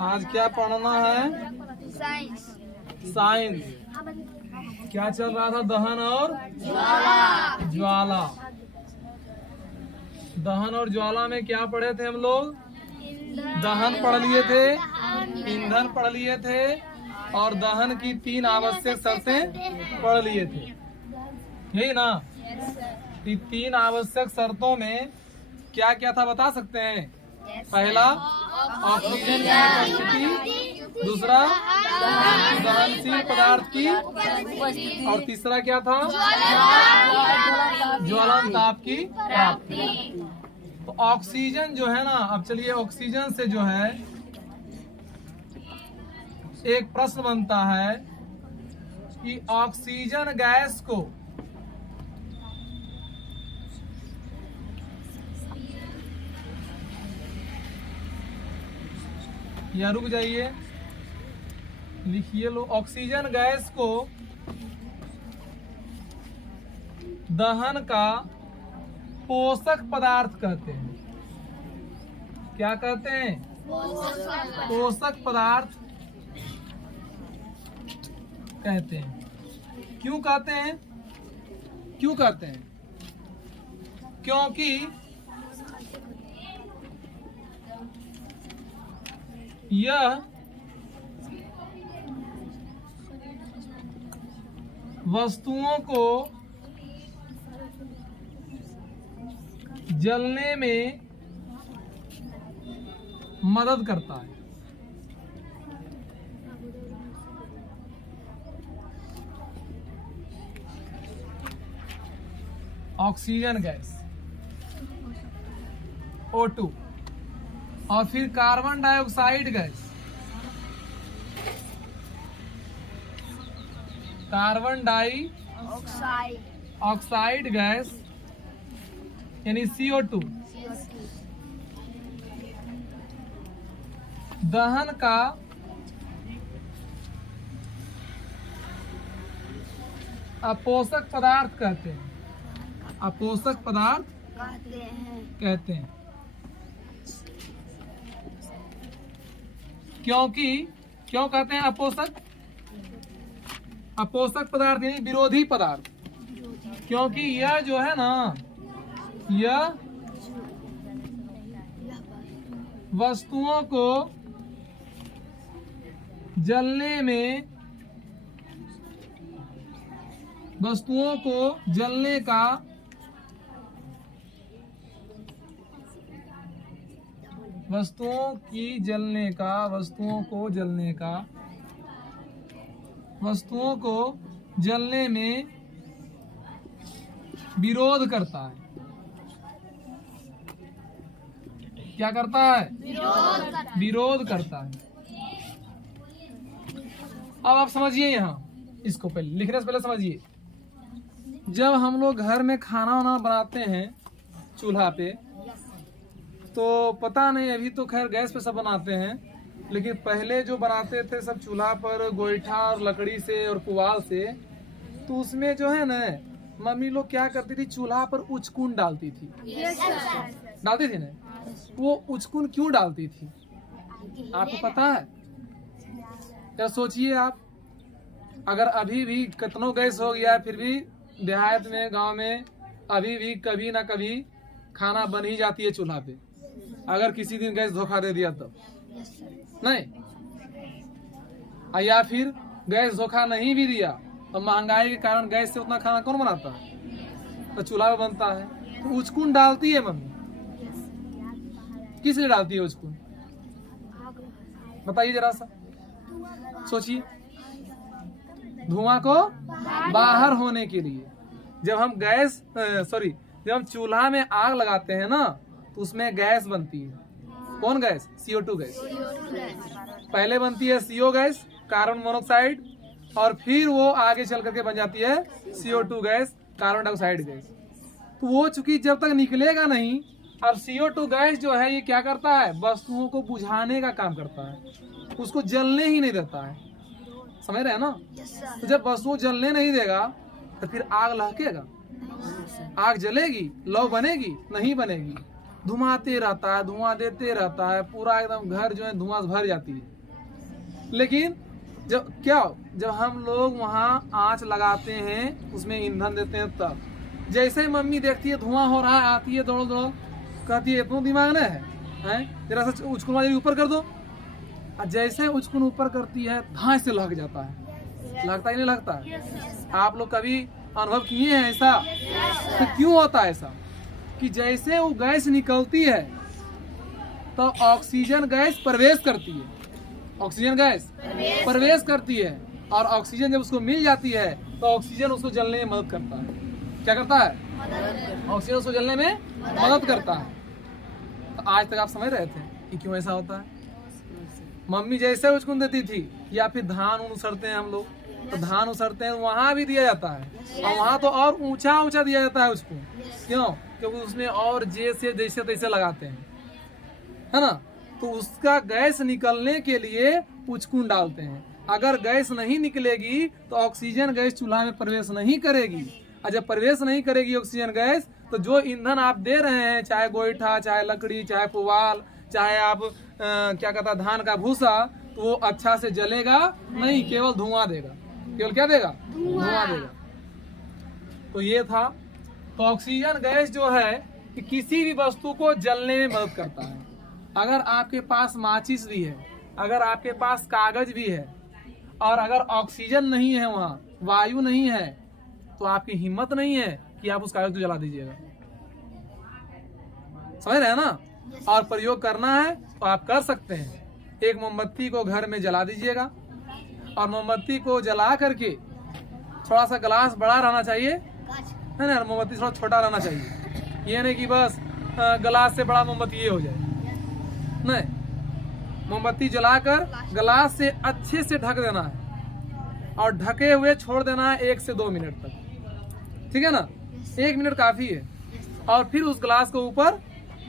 आज क्या पढ़ना है? साइंस। साइंस। क्या चल रहा था? दहन और ज्वाला। दहन और ज्वाला में क्या पढ़े थे हम लोग? दहन पढ़ लिए थे, ईंधन पढ़ लिए थे और दहन की 3 आवश्यक शर्तें पढ़ लिए थे, यही ना? ये 3 आवश्यक शर्तों में क्या क्या था बता सकते हैं? पहला ऑक्सीजन की उपस्थिति, दूसरा दहनशील पदार्थ की, और तीसरा क्या था? ज्वलन ताप की प्राप्ति। तो ऑक्सीजन जो है ना, अब चलिए ऑक्सीजन से जो है एक प्रश्न बनता है कि ऑक्सीजन गैस को या रुक जाइए, लिखिए लो। ऑक्सीजन गैस को दहन का पोषक पदार्थ कहते हैं। क्या कहते हैं? पोषक पदार्थ कहते हैं। क्यों कहते हैं? क्यों कहते हैं? क्योंकि यह वस्तुओं को जलने में मदद करता है। ऑक्सीजन गैस O2 और फिर carbon dioxide gas, carbon dioxide gas यानी CO2 दहन का अपोषक पदार्थ कहते हैं। अपोषक पदार्थ कहते हैं क्योंकि क्यों कहते हैं अपोषक? अपोषक पदार्थ यानी विरोधी पदार्थ, क्योंकि यह जो है ना, यह वस्तुओं को जलने में, वस्तुओं को जलने का वस्तुओं की जलने का वस्तुओं को जलने का वस्तुओं को जलने में विरोध करता है। क्या करता है? विरोध करता है। अब आप समझिए, यहाँ इसको पहले लिखने से पहले समझिए। जब हम लोग घर में खाना वाना बनाते हैं चूल्हा पे, तो पता नहीं, अभी तो खैर गैस पे सब बनाते हैं, लेकिन पहले जो बनाते थे सब चूल्हा पर गोईठा और लकड़ी से और पुआल से, तो उसमें जो है ना मम्मी लोग क्या करती थी, चूल्हा पर उचकुन डालती थी। डालती थी ना? वो उचकुन क्यों डालती थी आपको पता है? क्या सोचिए आप, अगर अभी भी कितनों गैस हो गया फिर भी देहात में, गांव में अभी भी कभी ना कभी खाना बन ही जाती है चूल्हा पे। अगर किसी दिन गैस धोखा दे दिया तो नहीं, या फिर गैस धोखा नहीं भी दिया तो महंगाई के कारण गैस से उतना खाना कौन बनाता है? तो चूल्हा पे बनता है। तो उचकुन डालती है मम्मी, किस लिए डालती है उचकुन? बताइए जरा सा, सोचिए। धुआं को बाहर होने के लिए। जब हम जब हम चूल्हा में आग लगाते हैं ना, तो उसमें गैस बनती है। कौन गैस? CO2 gas. पहले बनती है CO गैस, कार्बन मोनोऑक्साइड, और फिर वो आगे चल करके बन जाती है CO2 gas, carbon dioxide gas. तो वो चूंकि जब तक निकलेगा नहीं, अब CO2 गैस जो है ये क्या करता है? वस्तुओं को बुझाने का काम करता है, उसको जलने ही नहीं देता है। समझ रहे हैं ना? तो जब वस्तु जलने नहीं देगा तो फिर आग लहकेगा, आग जलेगी, लौ बनेगी? नहीं बनेगी। धुआते रहता है, धुआं देते रहता है, पूरा एकदम घर जो है धुआं से भर जाती है। लेकिन जब हम लोग वहाँ आँच लगाते हैं, उसमें ईंधन देते हैं, तब जैसे ही मम्मी देखती है धुआं हो रहा है, आती है दौड़ दौड़, कहती है इतना दिमाग नहीं है, जरा सा उचकुन ऊपर कर दो। और जैसे उचकुन ऊपर करती है, धाए से लग जाता है। लगता ही नहीं लगता है? आप लोग कभी अनुभव किए हैं ऐसा? तो क्यों होता है ऐसा? कि जैसे वो गैस निकलती है तो ऑक्सीजन गैस प्रवेश करती है, ऑक्सीजन गैस प्रवेश करती है, और ऑक्सीजन जब उसको मिल जाती है तो ऑक्सीजन उसको जलने में मदद करता है। क्या करता है? ऑक्सीजन उसको जलने में मदद करता है। तो आज तक आप समझ रहे थे कि क्यों ऐसा होता है? मम्मी जैसे उचकुन देती थी, या फिर धान उसरते हैं हम लोग, तो धान उसरते हैं वहां भी दिया जाता है, और वहां तो और ऊंचा ऊंचा दिया जाता है उसको। क्यों? क्योंकि उसमें और जैसे तैसे लगाते हैं, है ना? तो उसका गैस निकलने के लिए उचकुन डालते हैं। अगर गैस नहीं निकलेगी तो ऑक्सीजन गैस चूल्हा में प्रवेश नहीं करेगी, और जब प्रवेश नहीं करेगी ऑक्सीजन गैस, तो जो ईंधन आप दे रहे हैं, चाहे गोईठा, चाहे लकड़ी, चाहे पुआल, चाहे आप क्या कहता है धान का भूसा, तो वो अच्छा से जलेगा नहीं, केवल धुआं देगा। केवल क्या देगा? धुआं देगा। तो ये था। तो ऑक्सीजन गैस जो है कि किसी भी वस्तु को जलने में मदद करता है। अगर आपके पास माचिस भी है, अगर आपके पास कागज भी है, और अगर ऑक्सीजन नहीं है, वहाँ वायु नहीं है, तो आपकी हिम्मत नहीं है कि आप उस कागज को जला दीजिएगा। समझ रहे हैं ना? और प्रयोग करना है तो आप कर सकते हैं। एक मोमबत्ती को घर में जला दीजिएगा, और मोमबत्ती को जला करके थोड़ा सा गिलास बड़ा रहना चाहिए, है ना? मोमबत्ती थोड़ा छोटा रहना चाहिए। ये नहीं कि बस गिलास से बड़ा मोमबत्ती ये हो जाए, नहीं। मोमबत्ती जलाकर गिलास से अच्छे से ढक देना है, और ढके हुए छोड़ देना है 1 से 2 मिनट तक। ठीक है ना? 1 मिनट काफी है। और फिर उस गिलास को ऊपर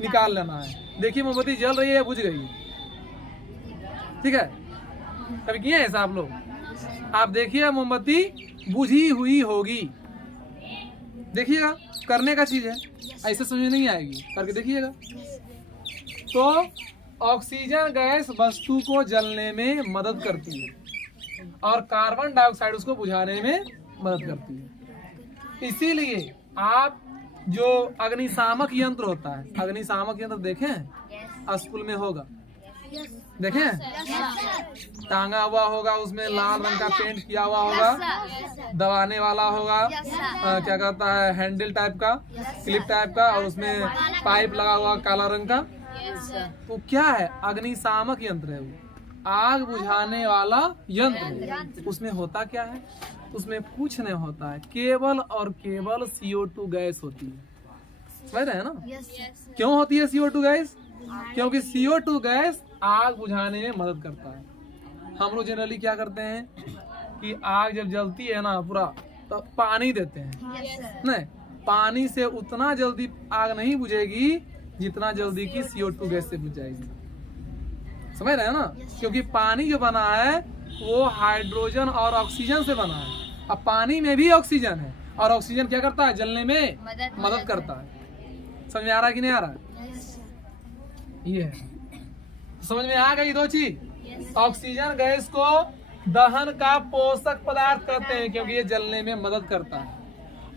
निकाल लेना है। देखिए मोमबत्ती जल रही है, बुझ गई है। ठीक है? कभी किए ऐसा आप लोग? आप देखिए मोमबत्ती बुझी हुई होगी, देखिएगा, करने का चीज है, ऐसे समझ नहीं आएगी, करके देखिएगा। तो ऑक्सीजन गैस वस्तु को जलने में मदद करती है, और कार्बन डाइऑक्साइड उसको बुझाने में मदद करती है। इसीलिए आप जो अग्निशामक यंत्र होता है, अग्निशामक यंत्र देखे हैं? स्कूल में होगा, देखे? टांगा हुआ होगा, उसमें लाल रंग का पेंट किया हुआ होगा, दबाने वाला होगा, क्या कहता है, हैंडल टाइप का, क्लिप टाइप का, और उसमें पाइप लगा हुआ काला रंग का। तो क्या है? अग्निशामक यंत्र है वो, आग बुझाने वाला यंत्र। उसमें होता क्या है? उसमें कुछ नहीं होता है, केवल और केवल CO2 गैस होती है। समझ रहे हैं ना? क्यों होती है CO2 गैस? क्योंकि CO2 गैस आग बुझाने में मदद करता है। हम लोग जनरली क्या करते हैं कि आग जब जलती है ना पूरा, तो पानी देते हैं। नहीं, पानी से उतना जल्दी आग नहीं बुझेगी जितना जल्दी की CO2 गैस से बुझ जाएगी। समझ रहे हैं ना? क्योंकि पानी जो बना है वो हाइड्रोजन और ऑक्सीजन से बना है। अब पानी में भी ऑक्सीजन है, और ऑक्सीजन क्या करता है? जलने में मदद करता है। समझ में आ रहा है कि नहीं आ रहा है? ये समझ में आ गई 2 चीज। ऑक्सीजन गैस को दहन का पोषक पदार्थ कहते हैं, क्योंकि ये जलने में मदद करता है।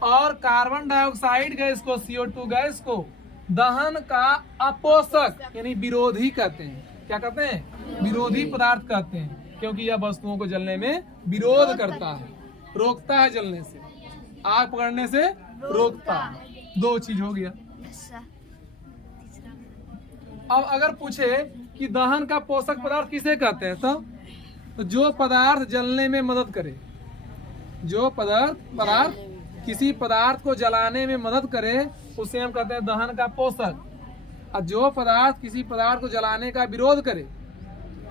और कार्बन डाइऑक्साइड गैस को, CO2 गैस को दहन का अपोषक यानी विरोधी कहते हैं। क्या कहते हैं? विरोधी पदार्थ कहते हैं, क्योंकि यह वस्तुओं को जलने में विरोध करता है, रोकता है जलने से, आग पकड़ने से रोकता है। 2 चीज हो गया। अब अगर पूछे कि दहन का पोषक पदार्थ किसे कहते हैं, तो जो पदार्थ जलने में मदद करे, जो पदार्थ किसी पदार्थ को जलाने में मदद करे, उसे हम कहते हैं दहन का पोषक। और जो पदार्थ किसी पदार्थ को जलाने का विरोध करे,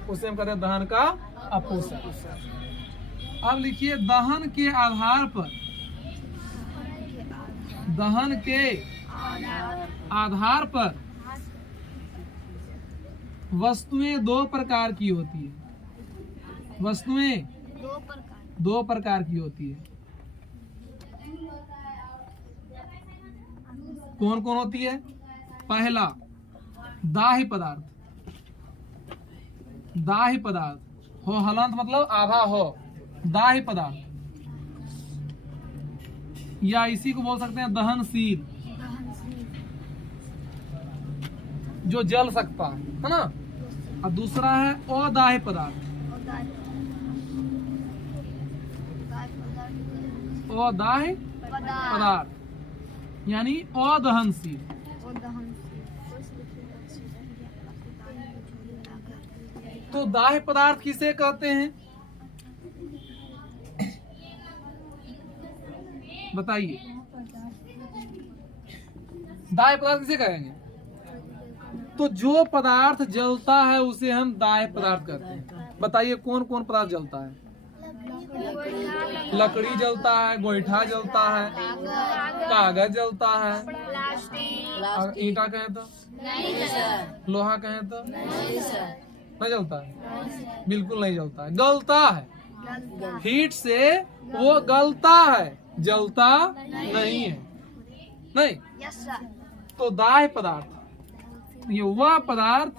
उसे हम कहते हैं दहन का अपोषक। अब लिखिए, दहन के आधार पर, दहन के आधार पर वस्तुएं 2 प्रकार की होती है। वस्तुएं 2 प्रकार की होती है। कौन कौन होती है? पहला दाह्य पदार्थ, दाह्य पदार्थ, हो हलंत मतलब आधा हो, दाह्य पदार्थ, या इसी को बोल सकते हैं दहनशील, जो जल सकता है ना। और दूसरा है अदाह्य पदार्थ, अदाह्य पदार्थ यानी अदहनशील। तो दाह्य पदार्थ किसे कहते हैं बताइए, दाह्य पदार्थ किसे कहेंगे? तो जो पदार्थ जलता है उसे हम दाह्य पदार्थ कहते हैं। बताइए कौन कौन पदार्थ जलता है? लकड़ी जलता है, गोईठा जलता है, कागज जलता है, और ईंटा कहें तो, लोहा कहें तो नहीं जलता है, बिल्कुल नहीं जलता है, गलता है। हीट से वो गलता है, जलता नहीं है। नहीं, तो दाह्य पदार्थ ये वह पदार्थ,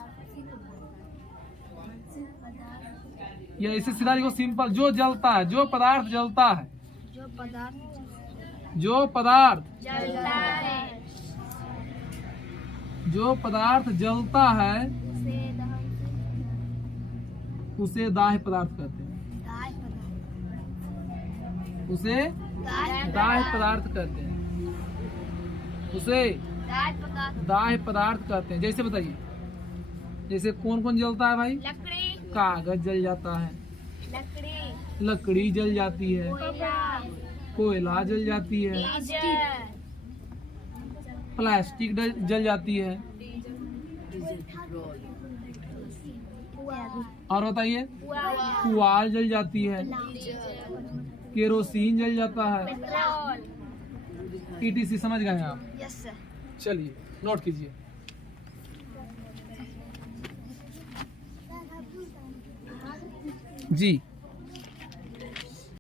या इसे सीधा लिखो सिंपल, जो जलता है, जो पदार्थ जलता है, जो पदार्थ जलता है उसे दाह्य पदार्थ कहते हैं, उसे दाह्य पदार्थ कहते हैं, उसे दाह्य पदार्थ कहते हैं। जैसे बताइए, जैसे कौन कौन जलता है भाई? लकड़ी, कागज जल जाता है, लकड़ी जल जाती है, कोयला जल जाती है, प्लास्टिक जल जाती है, और बताइए पुआल जल जाती है, केरोसिन जल जाता है, ETC। समझ गए हैं आप? Yes sir. चलिए नोट कीजिए। जी